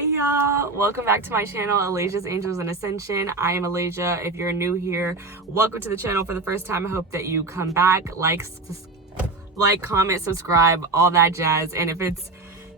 y'all. Welcome back to my channel, Aleija's Angels and Ascension. I am Aleija. If you're new here, welcome to the channel for the first time. I hope that you come back, like, comment, subscribe, all that jazz. And if it's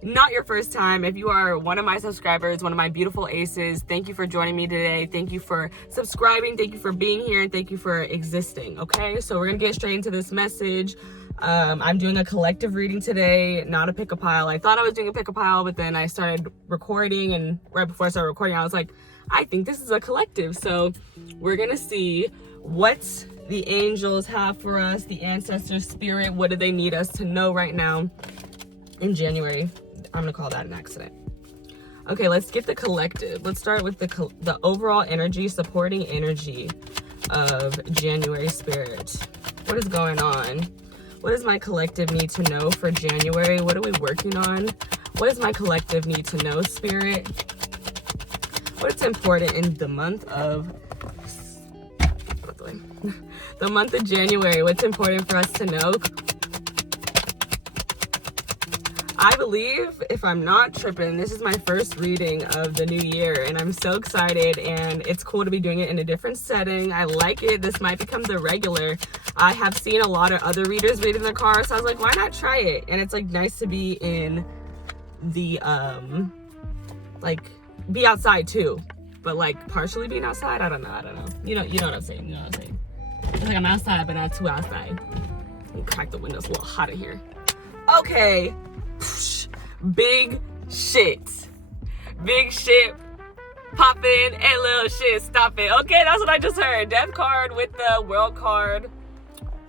not your first time, if you are one of my subscribers, one of my beautiful aces, thank you for joining me today. Thank you for subscribing. Thank you for being here, and thank you for existing. Okay, so we're gonna get straight into this message. I'm doing a collective reading today, not a pick a pile. I thought I was doing a pick a pile, but then I started recording, and right before I started recording, I was like, I think this is a collective. So we're gonna see what the angels have for us, the ancestors, spirit. What do they need us to know right now in January? I'm gonna call that an accident. Okay, let's get the collective. Let's start with the overall energy, supporting energy of January, spirit. What is going on? What does my collective need to know for January? What are we working on? What does my collective need to know, spirit? What is important in the month of January? What's important for us to know? I believe, if I'm not tripping, this is my first reading of the new year, and I'm so excited, and it's cool to be doing it in a different setting. I like it. This might become the regular. I have seen a lot of other readers read in their car, so I was like, why not try it? And it's like nice to be in the like be outside too, but like partially being outside. I don't know. You know what I'm saying. It's like I'm outside, but not too outside. Let me crack the windows, a little hot in here. Okay. Big shit popping and little shit stopping. Okay, that's what I just heard. Death card with the world card.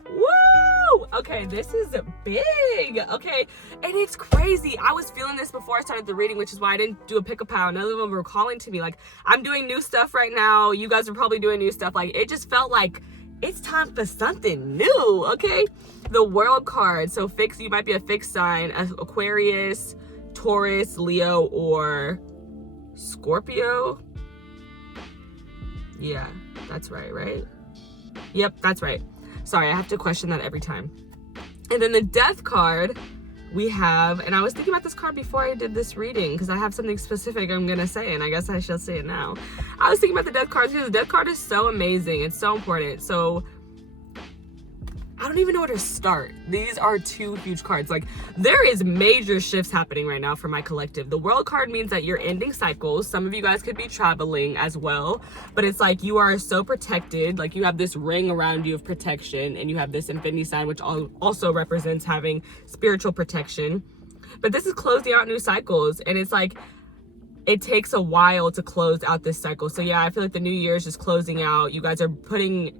Woo! Okay, this is big. Okay, and it's crazy. I was feeling this before I started the reading, which is why I didn't do a pick a pile. None of them were calling to me like, I'm doing new stuff right now. You guys are probably doing new stuff. Like, it just felt like it's time for something new. Okay, the world card. So you might be a fixed sign, Aquarius, Taurus, Leo, or Scorpio. Yeah, that's right? Yep, that's right. Sorry, I have to question that every time. And then the death card we have, and I was thinking about this card before I did this reading because I have something specific I'm gonna say, and I guess I shall say it now. I was thinking about the death card because the death card is so amazing. It's so important. So I don't even know where to start. These are two huge cards. Like, there is major shifts happening right now for my collective. The world card means that you're ending cycles. Some of you guys could be traveling as well, but it's like you are so protected. Like, you have this ring around you of protection, and you have this infinity sign, which also represents having spiritual protection. But this is closing out new cycles, and it's like it takes a while to close out this cycle. So yeah, I feel like the new year is just closing out. You guys are putting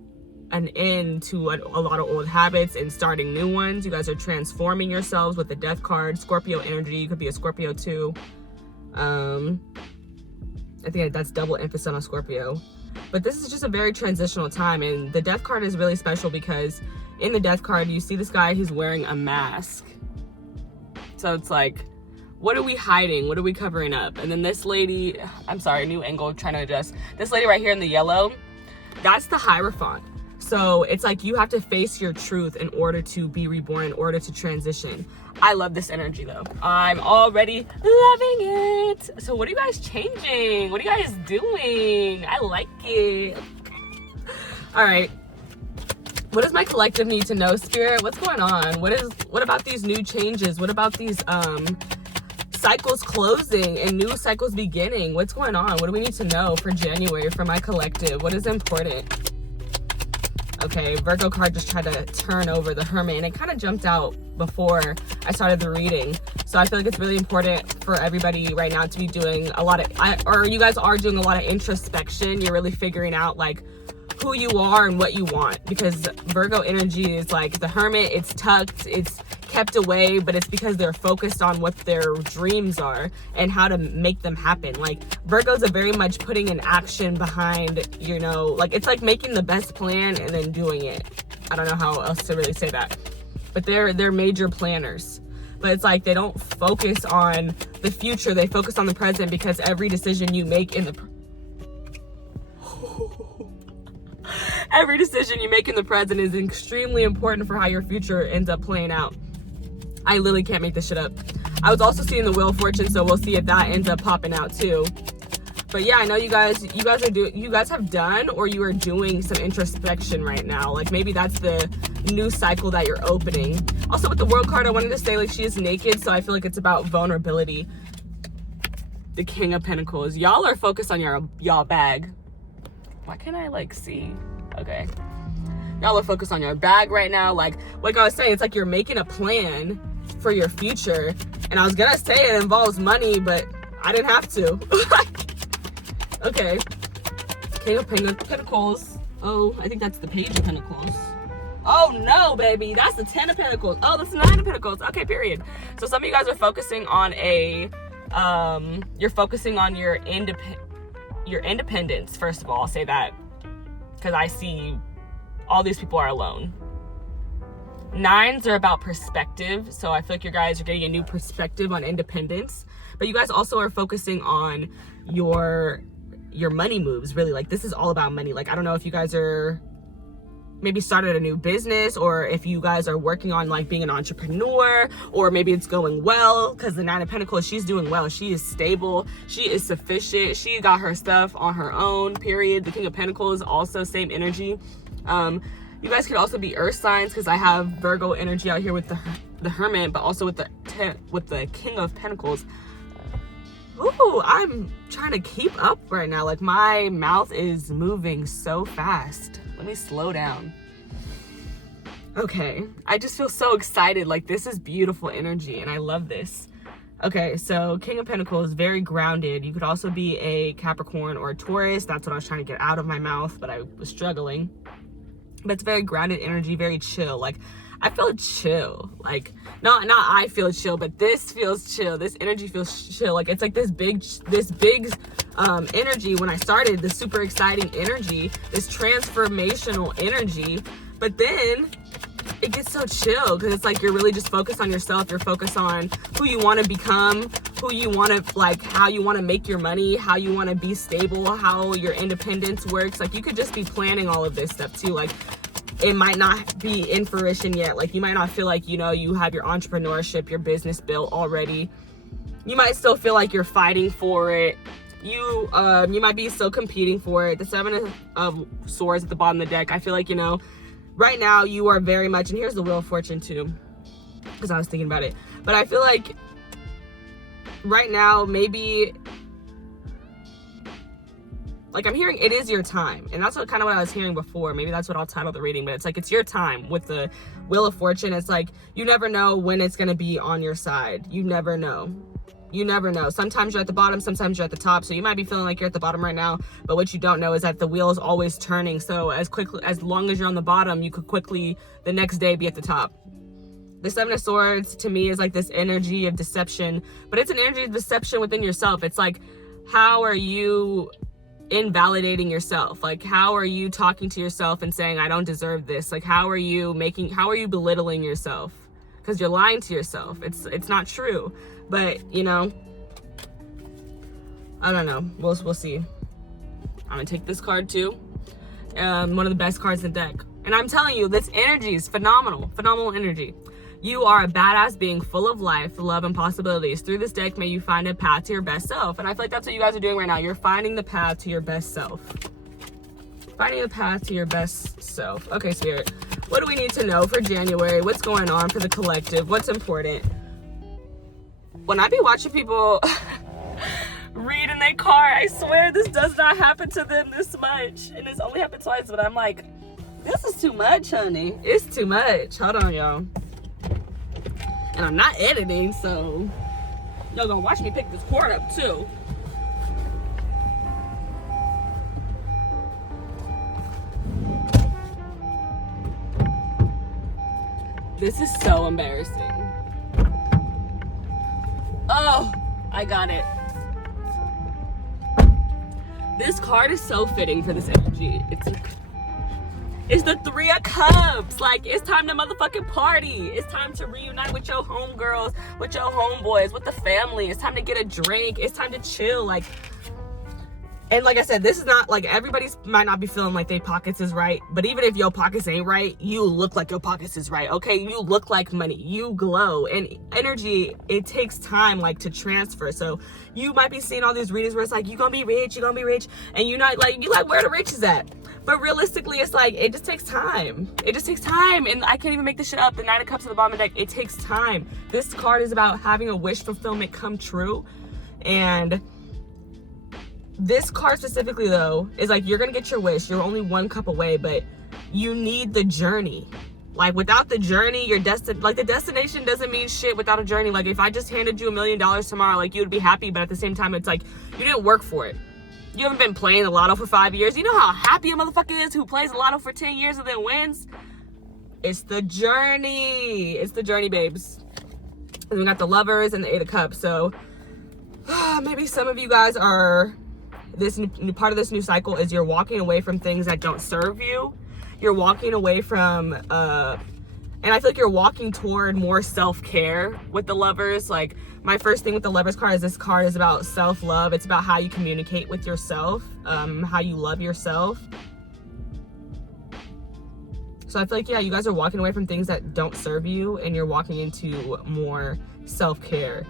an end to a lot of old habits and starting new ones. You guys are transforming yourselves with the death card. Scorpio energy. You could be a Scorpio too. I think that's double emphasis on Scorpio. But this is just a very transitional time, and the death card is really special because in the death card you see this guy who's wearing a mask. So it's like, what are we hiding? What are we covering up? And then this lady, I'm sorry, new angle, trying to adjust. This lady right here in the yellow, that's the Hierophant. So it's like you have to face your truth in order to be reborn, in order to transition. I love this energy though. I'm already loving it. So what are you guys changing? What are you guys doing? I like it. All right. What does my collective need to know, spirit? What's going on? What about these new changes? What about these cycles closing and new cycles beginning? What's going on? What do we need to know for January for my collective? What is important? Okay, Virgo card just tried to turn over the Hermit, and it kind of jumped out before I started the reading. So I feel like it's really important for everybody right now to be doing a lot of, you guys are doing a lot of introspection. You're really figuring out like who you are and what you want, because Virgo energy is like the Hermit. It's tucked, it's kept away, but it's because they're focused on what their dreams are and how to make them happen. Like, Virgo's are very much putting an action behind, you know, like it's like making the best plan and then doing it. I don't know how else to really say that, but they're major planners. But it's like they don't focus on the future, they focus on the present, because every decision you make in the present is extremely important for how your future ends up playing out. I literally can't make this shit up. I was also seeing the Wheel of Fortune, so we'll see if that ends up popping out too. But yeah, I know you guys have done, or you are doing some introspection right now. Like maybe that's the new cycle that you're opening. Also with the World card, I wanted to say like she is naked, so I feel like it's about vulnerability. The King of Pentacles. Y'all are focused on y'all bag. Why can't I like see? Okay. Y'all are focused on your bag right now. Like I was saying, it's like you're making a plan for your future. And I was gonna say it involves money, but I didn't have to. Okay. King of Pentacles. Oh, I think that's the Page of Pentacles. Oh no, baby. That's the 10 of Pentacles. Oh, that's the 9 of Pentacles. Okay, period. So some of you guys are focusing on you're focusing on your independence. First of all, I'll say that. Because I see all these people are alone. 9s are about perspective. So I feel like you guys are getting a new perspective on independence. But you guys also are focusing on your money moves, really. Like this is all about money. Like I don't know if you guys are maybe started a new business, or if you guys are working on like being an entrepreneur, or maybe it's going well, because the 9 of Pentacles, she's doing well. She is stable, she is sufficient, she got her stuff on her own, period. The King of Pentacles, also same energy. You guys could also be earth signs, because I have Virgo energy out here with the Hermit, but also with the King of Pentacles. Ooh, I'm trying to keep up right now. Like my mouth is moving so fast. Let me slow down. Okay, I just feel so excited. Like this is beautiful energy and I love this. Okay, so King of Pentacles, very grounded. You could also be a Capricorn or a Taurus. That's what I was trying to get out of my mouth, but I was struggling. But it's very grounded energy, very chill. Like I feel chill. Like not I feel chill, but this feels chill. This energy feels chill. Like it's like this big energy when I started, the super exciting energy, this transformational energy. But then it gets so chill, because it's like you're really just focused on yourself. You're focused on who you want to become, who you want to, like how you want to make your money, how you want to be stable, how your independence works. Like you could just be planning all of this stuff too. Like it might not be in fruition yet. Like you might not feel like, you know, you have your entrepreneurship, your business built already. You might still feel like you're fighting for it. You might be still competing for it. The 7 of Swords at the bottom of the deck. I feel like, you know, right now you are very much, and here's the Wheel of Fortune too, because I was thinking about it. But I feel like right now, maybe, like I'm hearing it is your time. And that's kind of what I was hearing before. Maybe that's what I'll title the reading, but it's like, it's your time with the Wheel of Fortune. It's like, you never know when it's going to be on your side. You never know. You never know. Sometimes you're at the bottom, sometimes you're at the top. So you might be feeling like you're at the bottom right now, but what you don't know is that the wheel is always turning. So as long as you're on the bottom, you could quickly the next day be at the top. The 7 of Swords to me is like this energy of deception, but it's an energy of deception within yourself. It's like, how are you invalidating yourself? Like, how are you talking to yourself and saying, I don't deserve this? Like, how are you belittling yourself? Because you're lying to yourself. It's not true. But, you know, I don't know. We'll see. I'm gonna take this card too. One of the best cards in the deck. And I'm telling you, this energy is phenomenal. Phenomenal energy. You are a badass being full of life, love, and possibilities. Through this deck, may you find a path to your best self. And I feel like that's what you guys are doing right now. You're finding the path to your best self. Finding the path to your best self. Okay, Spirit. What do we need to know for January? What's going on for the collective? What's important? When I be watching people read in their car, I swear this does not happen to them this much. And it's only happened twice, but I'm like, this is too much, honey. It's too much. Hold on, y'all. And I'm not editing, so y'all gonna watch me pick this cord up too. This is so embarrassing. Oh, I got it. This card is so fitting for this energy. It's the 3 of Cups. Like, it's time to motherfucking party. It's time to reunite with your homegirls, with your homeboys, with the family. It's time to get a drink. It's time to chill. Like, And like I said, this is not like, everybody's might not be feeling like their pockets is right, but even if your pockets ain't right, you look like your pockets is right, okay? You look like money, you glow. And energy, it takes time like to transfer. So you might be seeing all these readings where it's like, you're gonna be rich, and you're not like, you like, where the rich is at? But realistically, it's like, it just takes time. It just takes time. And I can't even make this shit up. The Nine of Cups at the bottom of the deck, it takes time. This card is about having a wish fulfillment come true. And this card specifically, though, is like, you're gonna get your wish. You're only one cup away, but you need the journey. Like, without the journey, the destination doesn't mean shit without a journey. Like, if I just handed you $1 million tomorrow, like, you would be happy, but at the same time, it's like, you didn't work for it. You haven't been playing the lotto for 5 years. You know how happy a motherfucker is who plays the lotto for 10 years and then wins? It's the journey. It's the journey, babes. And we got the Lovers and the Eight of Cups. So, maybe some of you guys are... This new part of this new cycle is you're walking away from things that don't serve you. You're walking away from, and I feel like you're walking toward more self-care with the Lovers. Like, my first thing with the Lovers card is this card is about self-love. It's about how you communicate with yourself, how you love yourself. So I feel like, yeah, you guys are walking away from things that don't serve you, and you're walking into more self-care,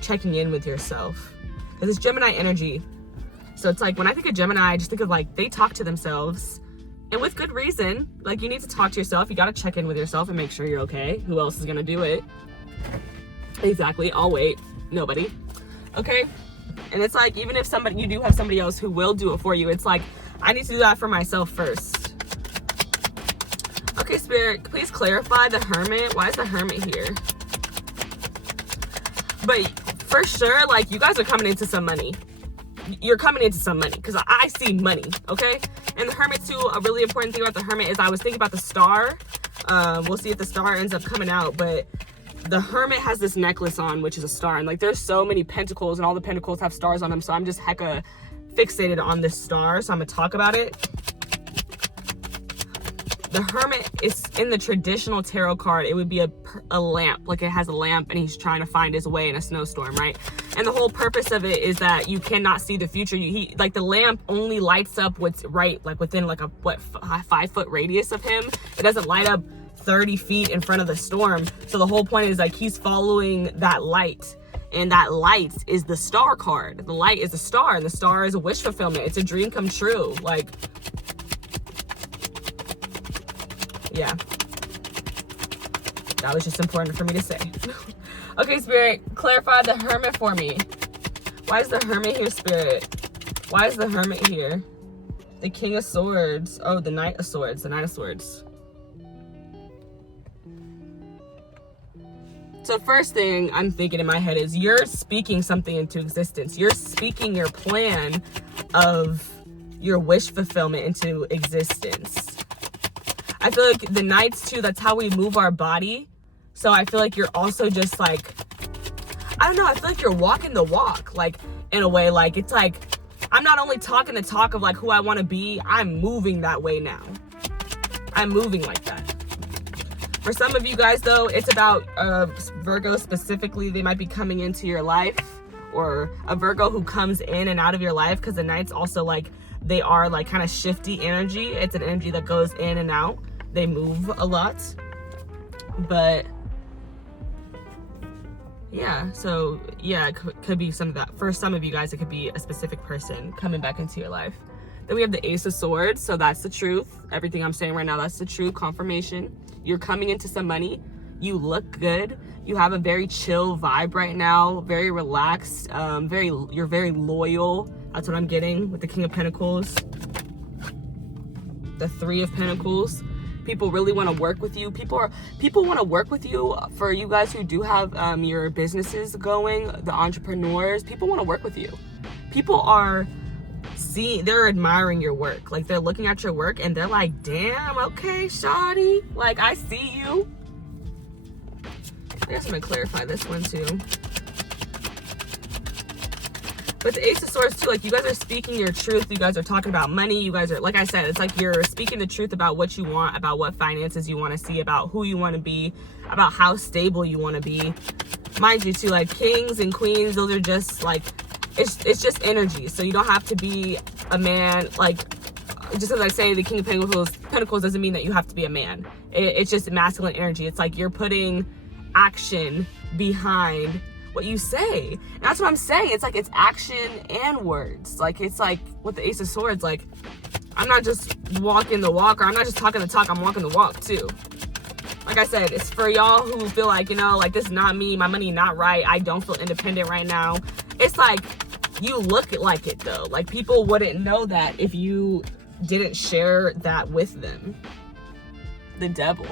checking in with yourself. Because it's Gemini energy. So it's like, when I think of Gemini, I just think of like, they talk to themselves, and with good reason. Like, you need to talk to yourself. You got to check in with yourself and make sure you're okay. Who else is going to do it? Exactly. I'll wait. Nobody. Okay. And it's like, even if you do have somebody else who will do it for you, it's like, I need to do that for myself first. Okay, Spirit, please clarify the Hermit. Why is the Hermit here? But for sure, like, you guys are coming into some money. You're coming into some money, because I see money, okay? And the Hermit too, a really important thing about the Hermit is, I was thinking about the star. We'll see if the star ends up coming out, but the Hermit has this necklace on, which is a star, and like, there's so many pentacles, and all the pentacles have stars on them, so I'm just hecka fixated on this star, so I'm gonna talk about it. The Hermit is, in the traditional tarot card, it would be a lamp. Like, it has a lamp and he's trying to find his way in a snowstorm, right? And the whole purpose of it is that you cannot see the future. Like, the lamp only lights up what's right, like within like a 5-foot radius of him. It doesn't light up 30 feet in front of the storm. So the whole point is, like, he's following that light. And that light is the star card. The light is the star, and the star is a wish fulfillment. It's a dream come true. Like, yeah, that was just important for me to say. Okay, Spirit, clarify the Hermit for me. Why is the Hermit here, Spirit? Why is the Hermit here? The King of Swords. Oh, the Knight of Swords. The Knight of Swords. So first thing I'm thinking in my head is, you're speaking something into existence. You're speaking your plan of your wish fulfillment into existence. I feel like the Knights too, that's how we move our body. So I feel like you're also just like, I don't know, I feel like you're walking the walk, like, in a way. Like, it's like, I'm not only talking the talk of like who I want to be, I'm moving that way now. I'm moving like that. For some of you guys though, it's about Virgo specifically. They might be coming into your life, or a Virgo who comes in and out of your life, because the Knights also, like, they are like kind of shifty energy. It's an energy that goes in and out. They move a lot. But yeah, so yeah, it could be some of that. For some of you guys, it could be a specific person coming back into your life. Then we have the Ace of Swords. So that's the truth. Everything I'm saying right now, that's the true confirmation. You're coming into some money. You look good. You have a very chill vibe right now. Very relaxed. You're very loyal. That's what I'm getting with the King of Pentacles. The Three of Pentacles. People really want to work with you. People want to work with you. For you guys who do have your businesses going, the entrepreneurs, people want to work with you. People are they're admiring your work. Like, they're looking at your work and they're like, damn, okay, shawty. Like, I see you. I guess I'm gonna clarify this one too. But the Ace of Swords too, like, you guys are speaking your truth. You guys are talking about money. You guys are, like I said, it's like you're speaking the truth about what you want, about what finances you want to see, about who you want to be, about how stable you want to be. Mind you too, like, kings and queens, those are just like, it's just energy. So you don't have to be a man, like, just as I say the King of Pentacles doesn't mean that you have to be a man. It's just masculine energy. It's like you're putting action behind what you say. And that's what I'm saying. It's like it's action and words. Like, it's like with the Ace of Swords, like, I'm not just walking the walk, or I'm not just talking the talk, I'm walking the walk too. Like I said, it's for y'all who feel like, you know, like, this is not me, my money not right, I don't feel independent right now. It's like, you look like it though. Like, people wouldn't know that if you didn't share that with them. The Devil.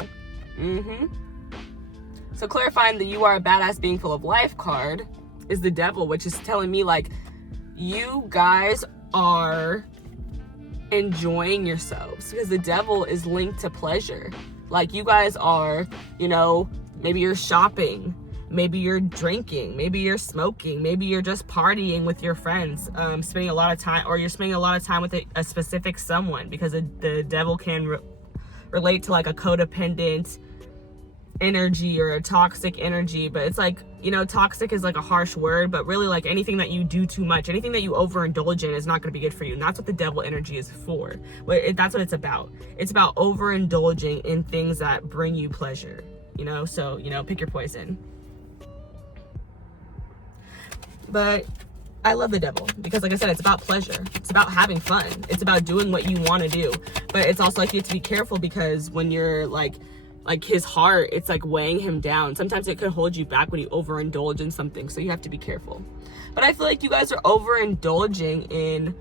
So clarifying the you are a badass being full of life card is the Devil, which is telling me, like, you guys are enjoying yourselves, because the Devil is linked to pleasure. Like, you guys are, you know, maybe you're shopping, maybe you're drinking, maybe you're smoking, maybe you're just partying with your friends, spending a lot of time, or you're spending a lot of time with a specific someone, because the Devil can relate to like a codependent energy or a toxic energy. But it's like, you know, toxic is like a harsh word, but really, like, anything that you do too much, anything that you overindulge in is not going to be good for you. And that's what the Devil energy is for. That's what it's about. It's about overindulging in things that bring you pleasure, you know? So, you know, pick your poison. But I love the Devil because, like I said, it's about pleasure. It's about having fun. It's about doing what you want to do. But it's also like you have to be careful, because when you're like his heart, it's like weighing him down. Sometimes it could hold you back when you overindulge in something. So you have to be careful. But I feel like you guys are overindulging in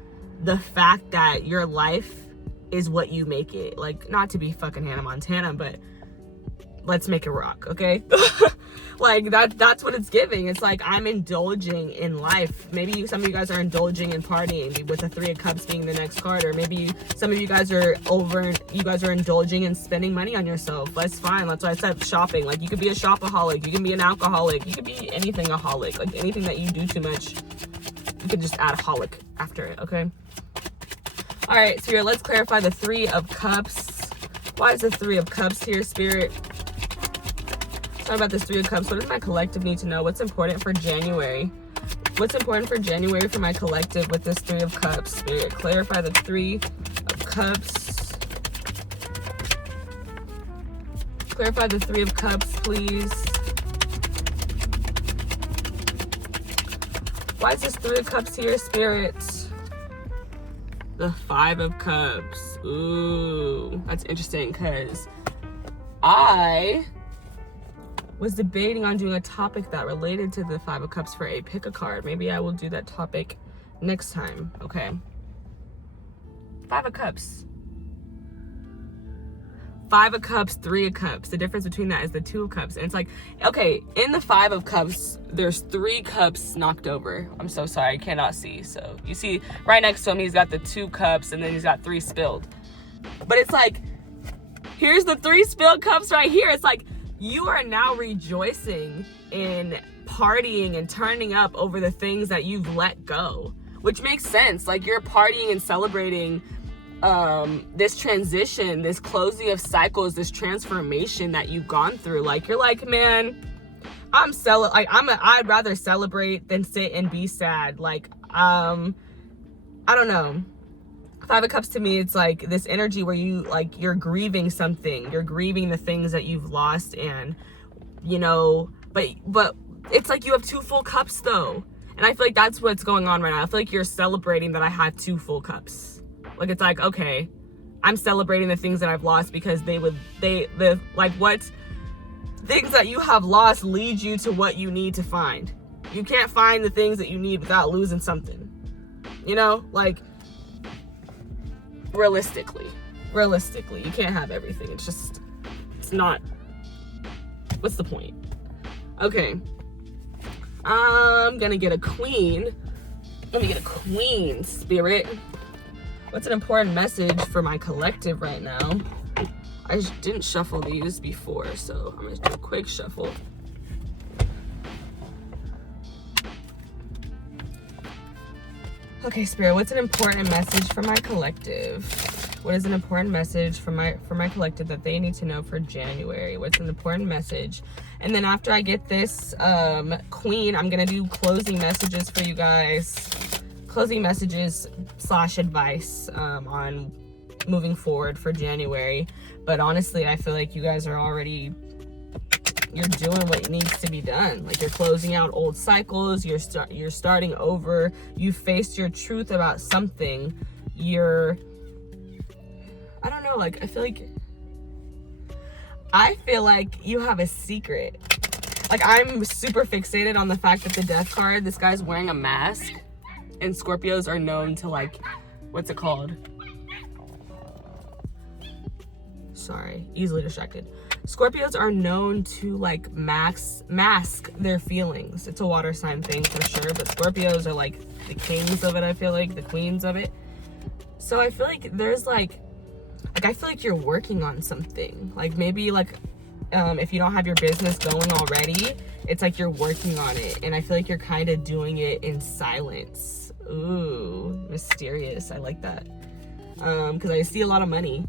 the fact that your life is what you make it. Like, not to be fucking Hannah Montana, but let's make it rock, okay? Like, that's what it's giving. It's like, I'm indulging in life. Maybe some of you guys are indulging in partying, with the Three of Cups being the next card. Or maybe some of you guys are indulging in spending money on yourself. That's fine. That's why I said shopping. Like, you could be a shopaholic, you can be an alcoholic, you could be anything aholic. Like, anything that you do too much, you could just add holic after it, okay? All right, Spirit, let's clarify the Three of Cups. Why is the Three of Cups here, Spirit? Talk about this Three of Cups. What does my collective need to know? What's important for January? What's important for January for my collective with this Three of Cups? Spirit, clarify the Three of Cups. Clarify the Three of Cups, please. Why is this Three of Cups here, Spirit? The Five of Cups. Ooh, that's interesting, because I was debating on doing a topic that related to the Five of Cups for a pick a card. Maybe I will do that topic next time. Okay. Five of Cups. Five of Cups, Three of Cups. The difference between that is the Two of Cups. And it's like, okay, in the Five of Cups, there's 3 cups knocked over. I'm so sorry, I cannot see. So you see right next to him, he's got the 2 cups, and then he's got 3 spilled. But it's like, here's the 3 spilled cups right here. It's like, you are now rejoicing in partying and turning up over the things that you've let go, which makes sense. Like, you're partying and celebrating this transition, this closing of cycles, this transformation that you've gone through. Like, you're like, man, I'd rather celebrate than sit and be sad. Like, I don't know. Five of Cups to me, it's like this energy where you're grieving something. You're grieving the things that you've lost, and, you know, but it's like you have 2 full cups though. And I feel like that's what's going on right now. I feel like you're celebrating that I had 2 full cups. Like, it's like, okay, I'm celebrating the things that I've lost, because what things that you have lost lead you to what you need to find. You can't find the things that you need without losing something, you know? Like, realistically, you can't have everything. It's not, what's the point? Okay, I'm gonna get a queen. Let me get a queen, Spirit. What's an important message for my collective right now? I didn't shuffle these before, so I'm gonna do a quick shuffle. Okay, Spirit, what's an important message for my collective? What is an important message for my collective that they need to know for January? What's an important message? And then after I get this queen, I'm gonna do closing messages for you guys. closing messages / advice on moving forward for January. But honestly, I feel like you guys are already, you're doing what needs to be done. Like, you're closing out old cycles, you're starting over, you faced your truth about something, I don't know, like, I feel like you have a secret. Like, I'm super fixated on the fact that the death card, this guy's wearing a mask, and Scorpios are known to, like, what's it called? Sorry, easily distracted. Scorpios are known to, like, mask their feelings. It's a water sign thing for sure, but Scorpios are, like, the kings of it, I feel like, the queens of it. So I feel like there's, like, I feel like you're working on something. Like, maybe, like, if you don't have your business going already, it's like you're working on it. And I feel like you're kind of doing it in silence. Ooh, mysterious. I like that. Because I see a lot of money.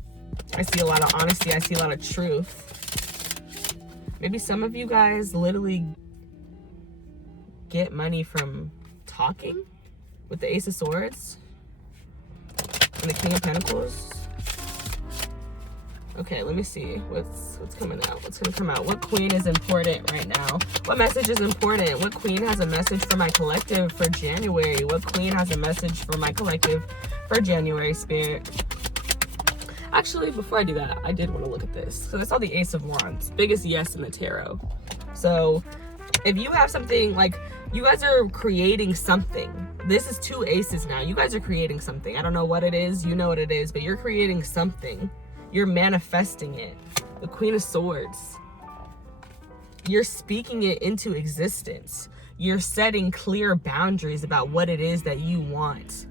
I see a lot of honesty. I see a lot of truth. Maybe some of you guys literally get money from talking with the Ace of Swords and the King of Pentacles. Okay, let me see what's coming out. What's gonna come out? What queen is important right now? What message is important? What queen has a message for my collective for January? What queen has a message for my collective for January, Spirit? Actually, before I do that, I did want to look at this. So I saw the Ace of Wands, biggest yes in the tarot. So if you have something, like, you guys are creating something. This is 2 aces now. You guys are creating something. I don't know what it is. You know what it is, but you're creating something. You're manifesting it. The Queen of Swords. You're speaking it into existence. You're setting clear boundaries about what it is that you want.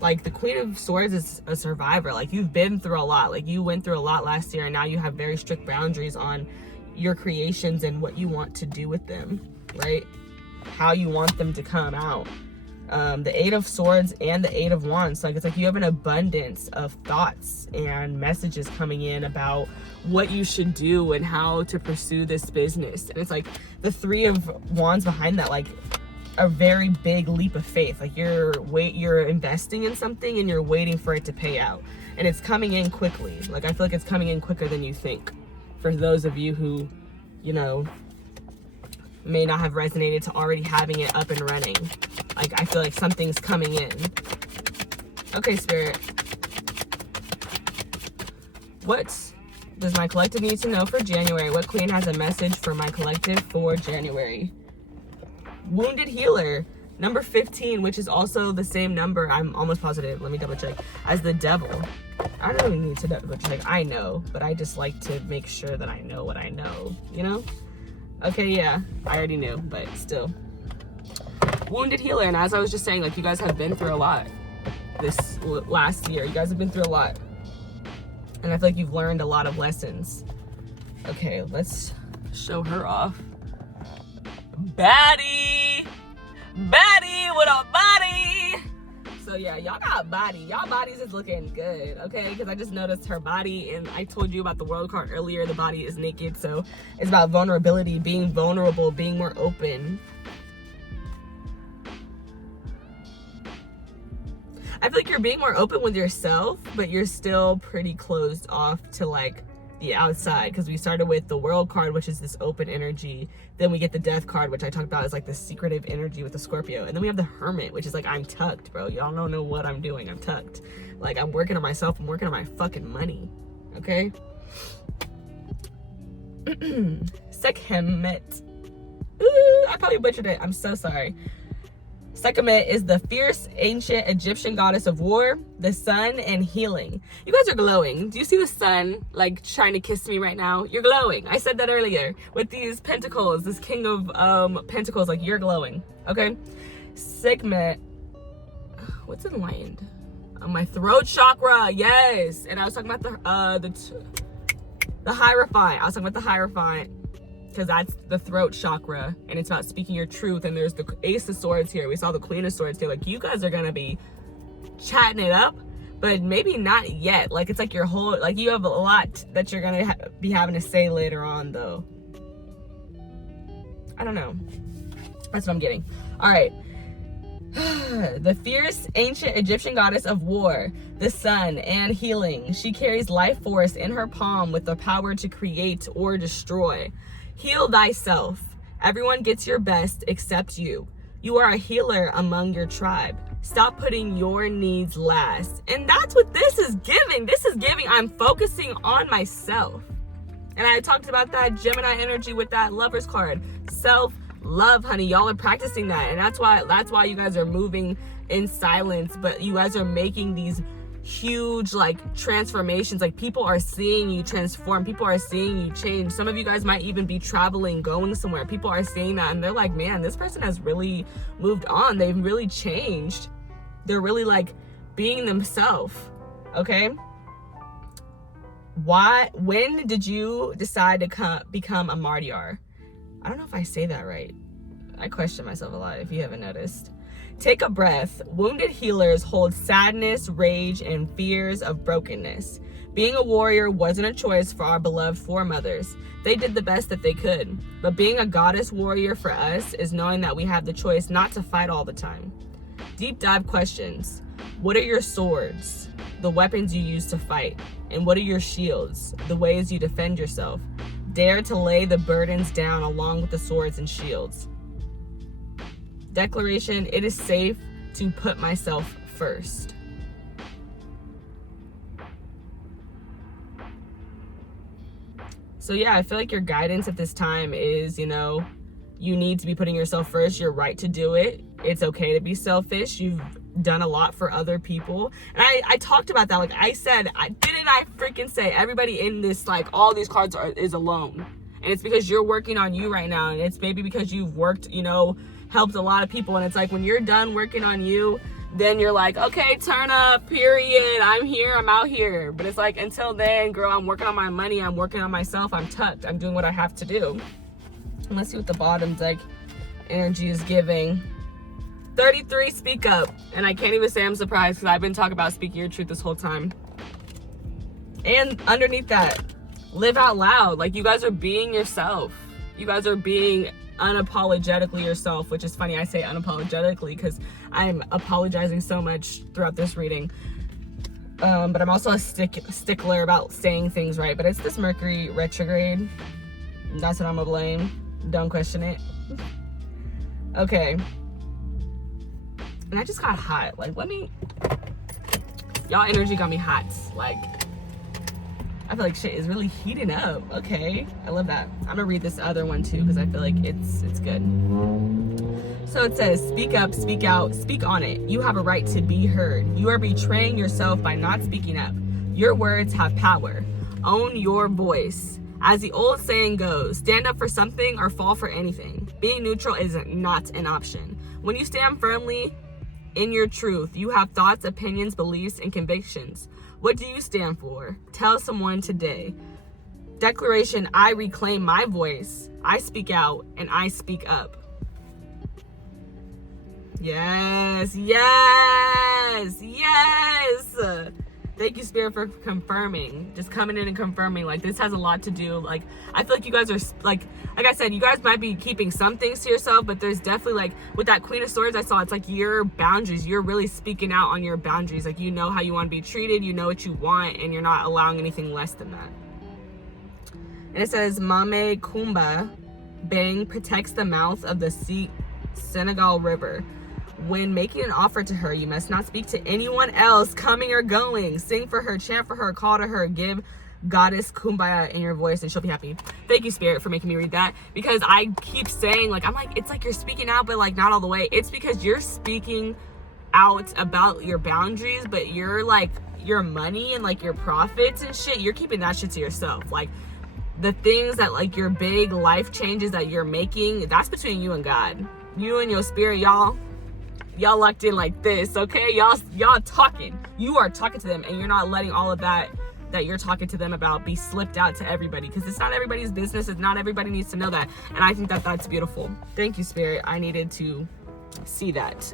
Like, the Queen of Swords is a survivor. Like, you've been through a lot. Like, you went through a lot last year, and now you have very strict boundaries on your creations and what you want to do with them, right? How you want them to come out. The 8 of Swords and the 8 of Wands. So, like, it's like you have an abundance of thoughts and messages coming in about what you should do and how to pursue this business. And it's like the 3 of Wands behind that, like, a very big leap of faith. Like, you're investing in something and you're waiting for it to pay out. And it's coming in quickly. Like, I feel like it's coming in quicker than you think. For those of you who, you know, may not have resonated to already having it up and running. Like, I feel like something's coming in. Okay, Spirit. What does my collective need to know for January? What queen has a message for my collective for January? Wounded Healer, number 15, which is also the same number, I'm almost positive, let me double check, as the Devil. I don't even need to double check. I know, but I just like to make sure that I know what I know, you know? Okay, yeah, I already knew, but still. Wounded Healer, and as I was just saying, like, you guys have been through a lot this last year. You guys have been through a lot. And I feel like you've learned a lot of lessons. Okay, let's show her off. Baddie! Baddie, what up, body? So yeah, y'all got body. Y'all bodies is looking good, okay? Because I just noticed her body, and I told you about the World card earlier. The body is naked, so it's about vulnerability, being vulnerable, being more open. I feel like you're being more open with yourself, but you're still pretty closed off to, like, the outside, because we started with the World card, which is this open energy. Then we get the Death card, which I talked about as, like, the secretive energy with the Scorpio. And then we have the Hermit, which is like, I'm tucked, bro. Y'all don't know what I'm doing. I'm tucked. Like, I'm working on myself. I'm working on my fucking money. Okay? Sekhmet. Ooh, I probably butchered it. I'm so sorry. Sekhmet is the fierce ancient Egyptian goddess of war, the sun, and healing. You guys are glowing. Do you see the sun, like, trying to kiss me right now? You're glowing. I said that earlier. With these pentacles, this king of pentacles, like, you're glowing. Okay? Sekhmet. What's enlightened? My throat chakra. Yes. And I was talking about the Hierophant. I was talking about the Hierophant, because that's the throat chakra, and it's about speaking your truth. And there's the Ace of Swords here. We saw the Queen of Swords here. Like, you guys are gonna be chatting it up, but maybe not yet. Like, it's like your whole, like, you have a lot that you're gonna be having to say later on, though. I don't know. That's what I'm getting. All right. The fierce ancient Egyptian goddess of war, the sun, and healing. She carries life force in her palm with the power to create or destroy. Heal thyself. Everyone gets your best except you. You are a healer among your tribe. Stop putting your needs last. And that's what this is giving. This is giving, I'm focusing on myself. And I talked about that Gemini energy with that Lover's card. Self-love, honey. Y'all are practicing that. And that's why you guys are moving in silence. But you guys are making these huge like transformations. Like, people are seeing you transform. People are seeing you change. Some of you guys might even be traveling, going somewhere. People are seeing that and they're like, man, this person has really moved on. They've really changed. They're really like being themselves. Okay. When did you decide to become a martyr? I don't know if I say that right. I question myself a lot, if you haven't noticed. Take a breath. Wounded healers hold sadness, rage, and fears of brokenness. Being a warrior wasn't a choice for our beloved foremothers. They did the best that they could. But being a goddess warrior for us is knowing that we have the choice not to fight all the time. Deep dive questions. What are your swords? The weapons you use to fight. And what are your shields? The ways you defend yourself. Dare to lay the burdens down along with the swords and shields. Declaration, it is safe to put myself first. So yeah, I feel like your guidance at this time is, you need to be putting yourself first. You're right to do it. It's okay to be selfish. You've done a lot for other people. And I talked about that. Like I said, I freaking say everybody in this, like all these cards is alone. And it's because you're working on you right now. And it's maybe because you've worked, helped a lot of people. And it's like when you're done working on you, then you're like, okay, turn up, period. I'm here, I'm out here. But it's like, until then, girl, I'm working on my money. I'm working on myself. I'm tucked. I'm doing what I have to do. And let's see what the bottom's like energy is giving. 33, speak up. And I can't even say I'm surprised because I've been talking about speaking your truth this whole time. And underneath that, live out loud. Like, you guys are being yourself. You guys are being unapologetically yourself, which is funny. I say unapologetically because I'm apologizing so much throughout this reading. But I'm also a stickler about saying things right. But it's this Mercury retrograde. That's what I'm gonna blame. Don't question it. Okay. And I just got hot. Like, y'all energy got me hot. Like, I feel like shit is really heating up. Okay, I love that. I'm gonna read this other one too because I feel like it's good. So it says, speak up, speak out, speak on it. You have a right to be heard. You are betraying yourself by not speaking up. Your words have power. Own your voice. As the old saying goes, stand up for something or fall for anything. Being neutral is not an option. When you stand firmly in your truth, you have thoughts, opinions, beliefs, and convictions. What do you stand for? Tell someone today. Declaration, I reclaim my voice. I speak out and I speak up. Yes, yes, yes. Thank you, Spirit, for confirming. Just coming in and confirming. Like, this has a lot to do. Like, I feel like you guys are, like I said, you guys might be keeping some things to yourself, but there's definitely, like, with that Queen of Swords I saw, it's like your boundaries. You're really speaking out on your boundaries. Like, you know how you want to be treated. You know what you want, and you're not allowing anything less than that. And it says, Mame Kumba Bang protects the mouth of the Senegal River. When making an offer to her, you must not speak to anyone else coming or going. Sing for her, chant for her, call to her, give Goddess Kumbaya in your voice and she'll be happy. Thank you, Spirit, for making me read that, because I keep saying, like, I'm like, it's like you're speaking out, but like not all the way. It's because you're speaking out about your boundaries, but you're like your money and like your profits and shit, you're keeping that shit to yourself. Like, the things that, like, your big life changes that you're making, that's between you and God. You and your spirit, y'all locked in like this, okay? Y'all talking. You are talking to them, and you're not letting all of that you're talking to them about be slipped out to everybody, because it's not everybody's business. It's not everybody needs to know that. And I think that that's beautiful. Thank you, Spirit. I needed to see that.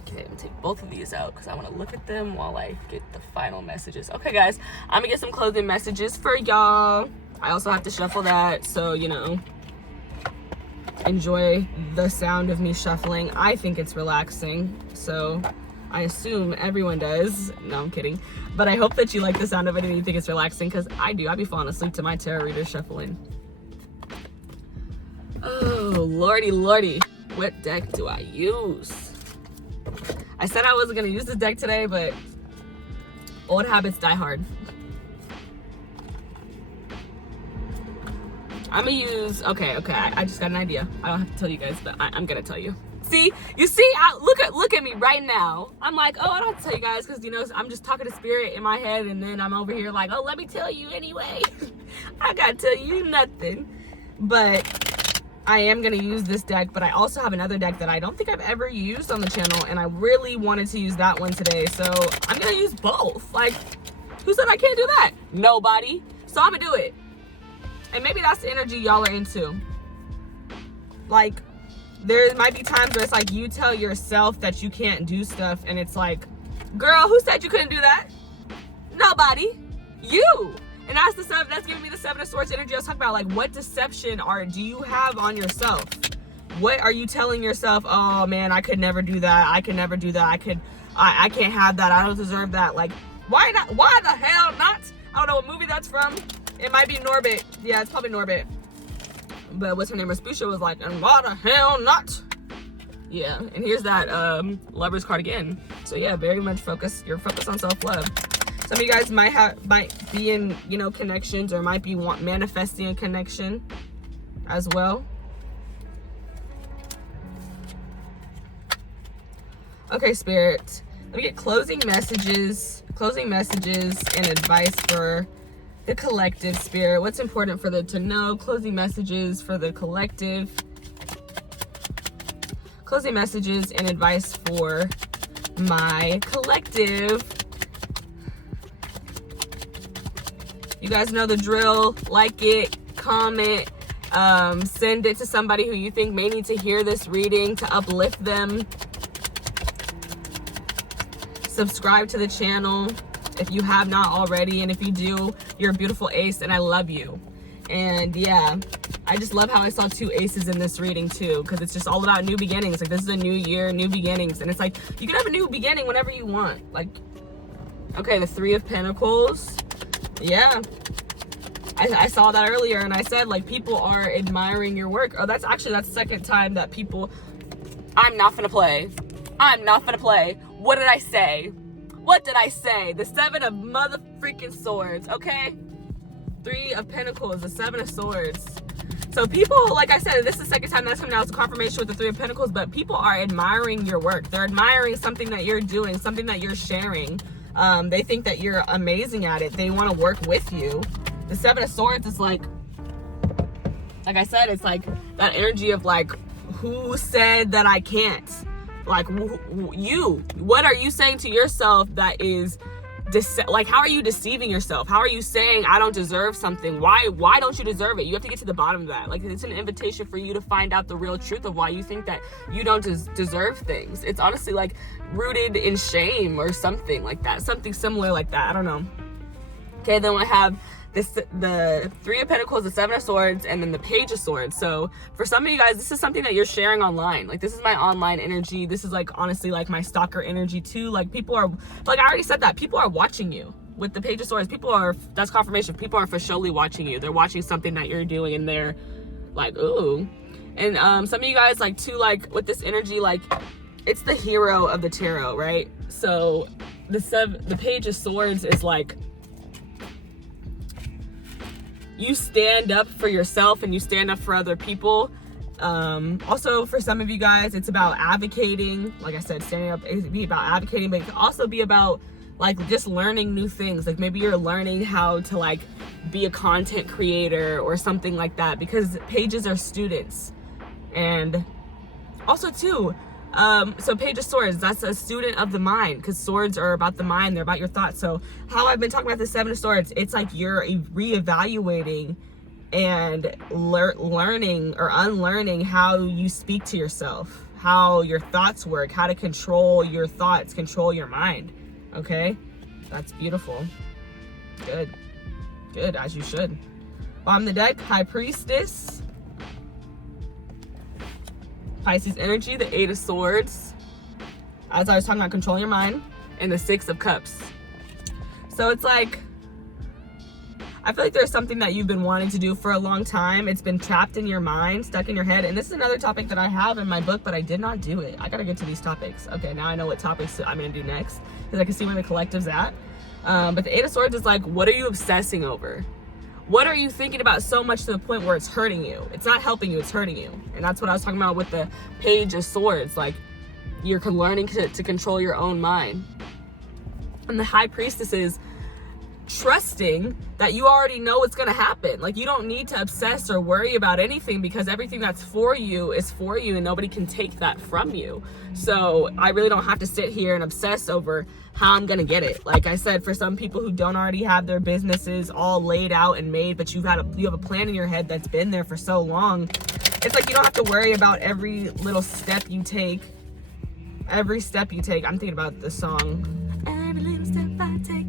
Okay, I'm gonna take both of these out because I want to look at them while I get the final messages. Okay, guys, I'm gonna get some closing messages for y'all. I also have to shuffle that, so, enjoy the sound of me shuffling. I think it's relaxing, so I assume everyone does. No, I'm kidding. But I hope that you like the sound of it and you think it's relaxing, because I do. I'd be falling asleep to my tarot reader shuffling. Oh, lordy. What deck do I use? I said I wasn't going to use this deck today, but old habits die hard. I'm going to use... Okay. I just got an idea. I don't have to tell you guys, but I'm going to tell you. You see, look at me right now. I'm like, oh, I don't have to tell you guys, because, you know, I'm just talking to spirit in my head, and then I'm over here like, oh, let me tell you anyway. I got to tell you nothing. But I am going to use this deck, but I also have another deck that I don't think I've ever used on the channel, and I really wanted to use that one today, so I'm going to use both. Like, who said I can't do that? Nobody. So I'm going to do it. And maybe that's the energy y'all are into. Like, there might be times where it's like you tell yourself that you can't do stuff, and it's like, girl, who said you couldn't do that? Nobody. You. And that's giving me the Seven of Swords energy I was talking about. Like, what deception do you have on yourself? What are you telling yourself? Oh man, I could never do that. I can never do that. I can't have that. I don't deserve that. Like, why not? Why the hell not? I don't know what movie that's from. It might be Norbit. Yeah, it's probably Norbit. But what's her name? Rasputia was like, and why the hell not? Yeah, and here's that Lover's card again. So yeah, very much you're focused on self-love. Some of you guys might be in, you know, connections, or might be manifesting a connection as well. Okay, Spirit. Let me get closing messages and advice for the collective, Spirit. What's important for them to know? Closing messages for the collective. Closing messages and advice for my collective. You guys know the drill. Like it, comment, send it to somebody who you think may need to hear this reading to uplift them. Subscribe to the channel if you have not already, and if you do, you're a beautiful ace and I love you. And yeah, I just love how I saw 2 aces in this reading too, because it's just all about new beginnings. Like, this is a new year, new beginnings, and it's like you can have a new beginning whenever you want. Like, okay, the 3 of Pentacles. Yeah, I saw that earlier, and I said, like, people are admiring your work. Oh, that's the second time that people... I'm not gonna play. What did I say? The 7 of mother-freaking swords, okay? 3 of Pentacles, the 7 of Swords. So people, like I said, this is the second time that's coming out. It's a confirmation with the 3 of Pentacles, but people are admiring your work. They're admiring something that you're doing, something that you're sharing. They think that you're amazing at it. They want to work with you. The 7 of Swords is like I said, it's like that energy of like, who said that I can't? Like, what are you saying to yourself that is like, how are you deceiving yourself? How are you saying I don't deserve something? Why don't you deserve it? You have to get to the bottom of that. Like, it's an invitation for you to find out the real truth of why you think that you don't deserve things. It's honestly like rooted in shame or something like that, something similar like that. I don't know. Okay, then we have the 3 of Pentacles, the 7 of Swords, and then the Page of Swords. So for some of you guys, this is something that you're sharing online. Like, this is my online energy. This is like, honestly, like my stalker energy too. Like, people are, like I already said that, people are watching you. With the Page of Swords, that's confirmation. People are for surely watching you. They're watching something that you're doing, and they're like, ooh. And some of you guys, like, too, like with this energy, like, it's the hero of the tarot, right? So the Page of Swords is like, you stand up for yourself and you stand up for other people. Also, for some of you guys, it's about advocating. Like I said, standing up, it can be about advocating, but it can also be about like just learning new things. Like, maybe you're learning how to like be a content creator or something like that, because pages are students. And also too, so Page of Swords, that's a student of the mind, because swords are about the mind, they're about your thoughts. So how I've been talking about the 7 of Swords, it's like you're reevaluating and learning or unlearning how you speak to yourself, how your thoughts work, how to control your thoughts, control your mind. Okay, that's beautiful. Good, as you should. Bottom of the deck, High Priestess. Pisces energy, the 8 of Swords, as I was talking about controlling your mind, and the 6 of Cups. So it's like, I feel like there's something that you've been wanting to do for a long time. It's been trapped in your mind, stuck in your head. And this is another topic that I have in my book, but I did not do it. I gotta get to these topics. Okay, now I know what topics I'm gonna do next, because I can see where the collective's at. But the 8 of Swords is like, what are you obsessing over? What are you thinking about so much to the point where it's hurting you? It's not helping you, it's hurting you. And that's what I was talking about with the Page of Swords. Like, you're learning to control your own mind. And the High Priestess is trusting that you already know what's going to happen. Like, you don't need to obsess or worry about anything, because everything that's for you is for you, and nobody can take that from you. So I really don't have to sit here and obsess over how I'm going to get it. Like I said, for some people who don't already have their businesses all laid out and made, but you have a plan in your head that's been there for so long, it's like you don't have to worry about every little step you take. Every step you take. I'm thinking about the song, every little step I take.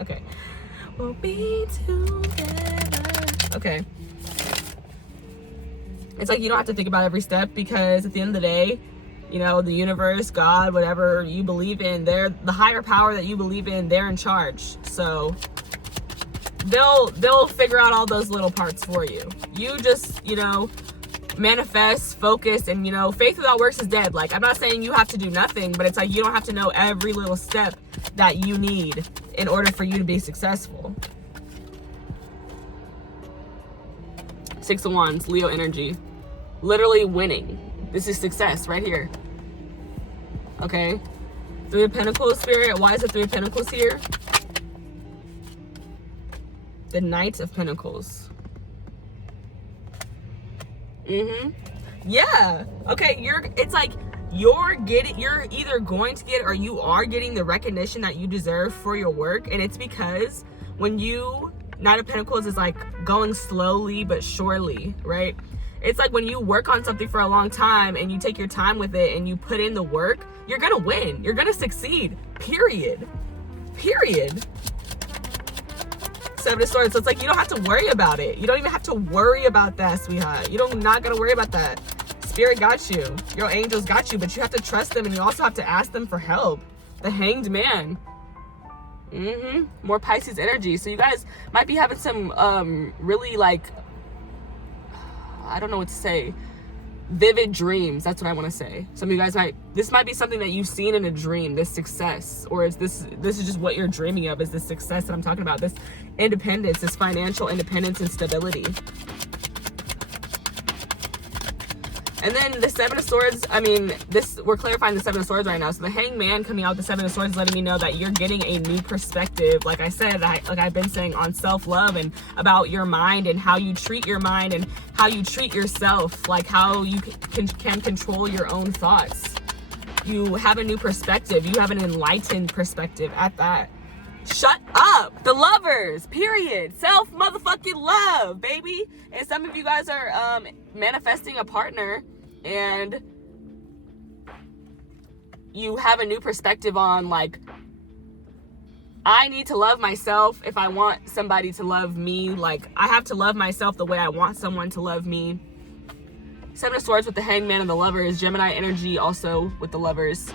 Okay. We'll be together. Okay. It's like you don't have to think about every step, because at the end of the day, you know, the universe, God, whatever you believe in, they're the higher power that you believe in, they're in charge. So they'll figure out all those little parts for you. You just, you know, manifest, focus, and, you know, faith without works is dead. Like, I'm not saying you have to do nothing, but it's like you don't have to know every little step that you need in order for you to be successful. 6 of Wands, Leo energy. Literally winning. This is success right here. Okay. 3 of Pentacles, Spirit. Why is the 3 of Pentacles here? The Knight of Pentacles. Yeah. Okay, it's like you're either going to get, or you are getting the recognition that you deserve for your work. And it's because when Knight of Pentacles is like going slowly but surely, right? It's like when you work on something for a long time and you take your time with it and you put in the work, you're gonna win. You're gonna succeed. Period. 7 of Swords. So it's like you don't have to worry about it. You don't even have to worry about that, sweetheart. Not gonna worry about that. Spirit got you. Your angels got you, but you have to trust them, and you also have to ask them for help. The Hanged Man. More Pisces energy. So you guys might be having some really, like, I don't know what to say, vivid dreams. That's what I want to say. Some of you guys this might be something that you've seen in a dream, this success, or this is just what you're dreaming of, is this success that I'm talking about, this independence, this financial independence and stability. And then the 7 of Swords, I mean, we're clarifying the 7 of Swords right now. So the Hanged Man coming out with the 7 of Swords is letting me know that you're getting a new perspective. Like I said, like I've been saying, on self-love and about your mind and how you treat your mind and how you treat yourself, like how you can control your own thoughts. You have a new perspective. You have an enlightened perspective at that. Shut up. The Lovers, period. Self motherfucking love, baby. And some of you guys are manifesting a partner, and you have a new perspective on, like, I need to love myself if I want somebody to love me. Like, I have to love myself the way I want someone to love me. 7 of Swords with the Hanged Man and the Lovers. Gemini energy also with the Lovers.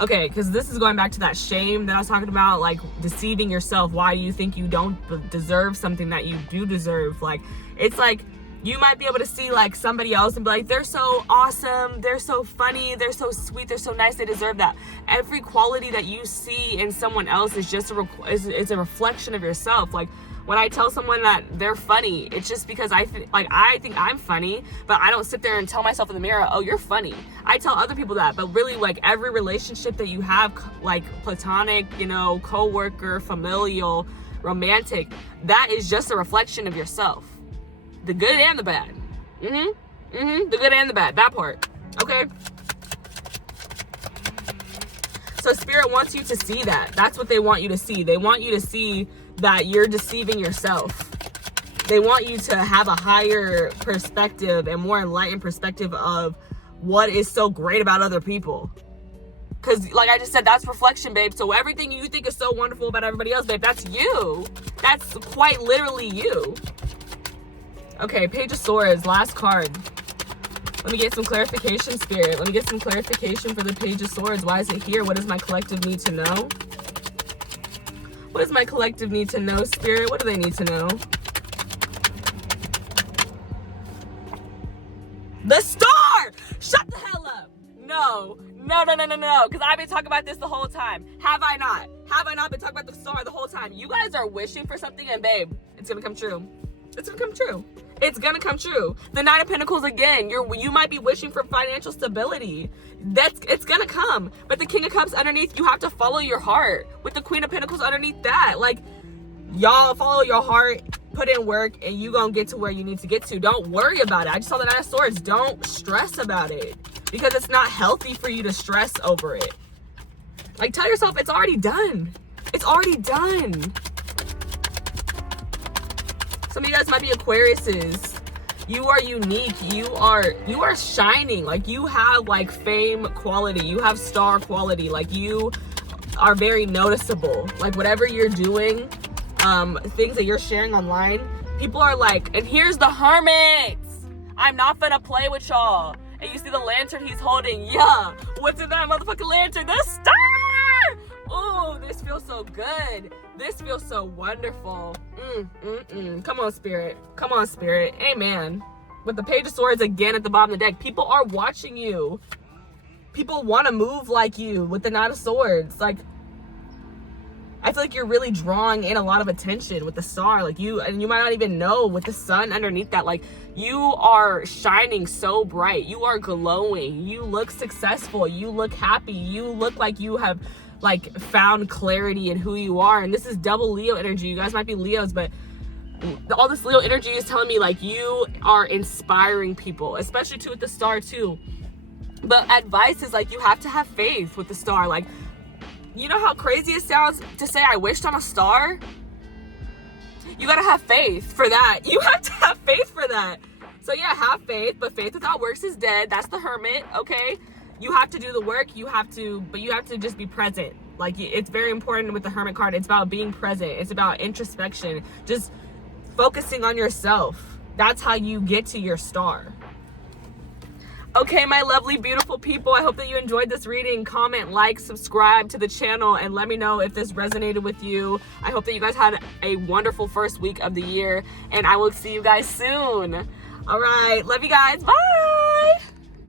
Okay, because this is going back to that shame that I was talking about, like deceiving yourself. Why do you think you don't deserve something that you do deserve? Like, it's like you might be able to see like somebody else and be like, they're so awesome, they're so funny, they're so sweet, they're so nice, they deserve that. Every quality that you see in someone else is just it's a reflection of yourself. Like, when I tell someone that they're funny, it's just because I think I'm funny, but I don't sit there and tell myself in the mirror, oh, you're funny. I tell other people that, but really, like, every relationship that you have, like platonic, you know, co-worker, familial, romantic, that is just a reflection of yourself. The good and the bad. The good and the bad, that part. Okay? So Spirit wants you to see that. That's what they want you to see. They want you to see that you're deceiving yourself. They want you to have a higher perspective and more enlightened perspective of what is so great about other people. Because like I just said, that's reflection, babe. So everything you think is so wonderful about everybody else, babe, that's you. That's quite literally you. Okay, Page of Swords, last card. Let me get some clarification, Spirit. Let me get some clarification for the Page of Swords. Why is it here? What does my collective need to know? What does my collective need to know, Spirit? What do they need to know? The Star! Shut the hell up! No. Because I've been talking about this the whole time. Have I not? Have I not been talking about the Star the whole time? You guys are wishing for something, and babe, it's gonna come true. It's gonna come true. It's gonna come true. The Nine of Pentacles again. You might be wishing for financial stability. It's gonna come. But the King of Cups underneath, you have to follow your heart. With the Queen of Pentacles underneath that, like, y'all follow your heart, put in work, and you gonna get to where you need to get to. Don't worry about it. I just saw the Nine of Swords. Don't stress about it, because it's not healthy for you to stress over it. Like, tell yourself it's already done. It's already done. Some of you guys might be Aquariuses. You are unique. You are shining. Like, you have like fame quality. You have star quality. Like, you are very noticeable. Like, whatever you're doing, things that you're sharing online, people are like, and here's the Hermit. I'm not gonna play with y'all. And you see the lantern he's holding. Yeah. What's in that motherfucking lantern? The Star! Oh, this feels so good. This feels so wonderful. Come on, Spirit. Come on, Spirit. Amen. With the Page of Swords again at the bottom of the deck, people are watching you. People want to move like you with the Knight of Swords. Like, I feel like you're really drawing in a lot of attention with the Star. Like, you might not even know, with the sun underneath that. Like, you are shining so bright. You are glowing. You look successful. You look happy. You look like you have, like, found clarity in who you are. And this is double Leo energy. You guys might be Leos, but all this Leo energy is telling me, like, you are inspiring people, especially too with the Star too. But advice is, like, you have to have faith with the Star. Like, you know how crazy it sounds to say I wished on a star? You gotta have faith for that. You have to have faith for that. So yeah, have faith, but faith without works is dead. That's the Hermit, okay? You have to do the work, but you have to just be present. Like, it's very important with the Hermit card. It's about being present. It's about introspection. Just focusing on yourself. That's how you get to your star. Okay, my lovely, beautiful people, I hope that you enjoyed this reading. Comment, like, subscribe to the channel, and let me know if this resonated with you. I hope that you guys had a wonderful first week of the year, and I will see you guys soon. All right, love you guys. Bye.